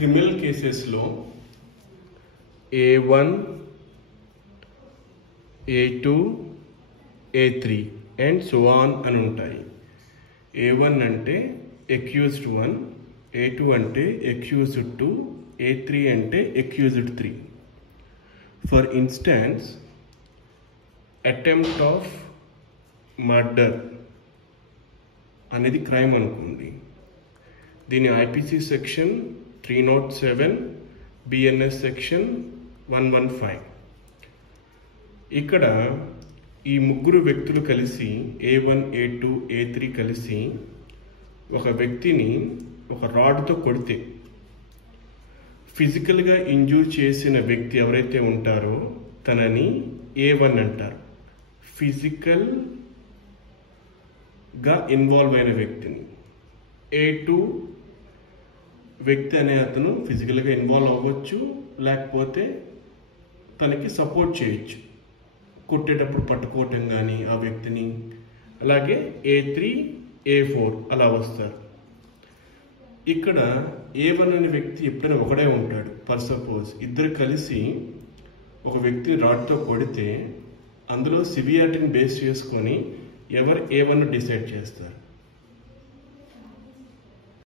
Criminal కేసెస్లో A1, A2, A3 and so on అని ఉంటాయి. A1 అంటే అక్యూజ్డ్ 1, A2 అంటే అక్యూజ్డ్ 2, A3 అంటే accused 3. For instance, attempt of murder అనేది క్రైమ్ అనుకోండి. దీని IPC సెక్షన్ 307, BNS సెక్షన్ 115. ఇక్కడ ఈ ముగ్గురు వ్యక్తులు కలిసి A1, A2, A3 కలిసి ఒక వ్యక్తిని ఒక రాడ్తో కొడితే ఫిజికల్గా ఇంజూర్ చేసిన వ్యక్తి ఎవరైతే ఉంటారో తనని A1 అంటారు. ఫిజికల్గా ఇన్వాల్వ్ అయిన వ్యక్తిని. A2 వ్యక్తి అనే అతను ఫిజికల్గా ఇన్వాల్వ్ అవ్వచ్చు, లేకపోతే తనకి సపోర్ట్ చేయొచ్చు, కొట్టేటప్పుడు పట్టుకోవటం కానీ ఆ వ్యక్తిని. అలాగే A3, A4 అలా వస్తారు. ఇక్కడ A1 అనే వ్యక్తి ఎప్పుడైనా ఒకడే ఉంటాడు. ఫర్ సపోజ్ ఇద్దరు కలిసి ఒక వ్యక్తిని రాడ్తో కొడితే అందులో సివియారిటీని బేస్ చేసుకొని ఎవరు A1 డిసైడ్ చేస్తారు.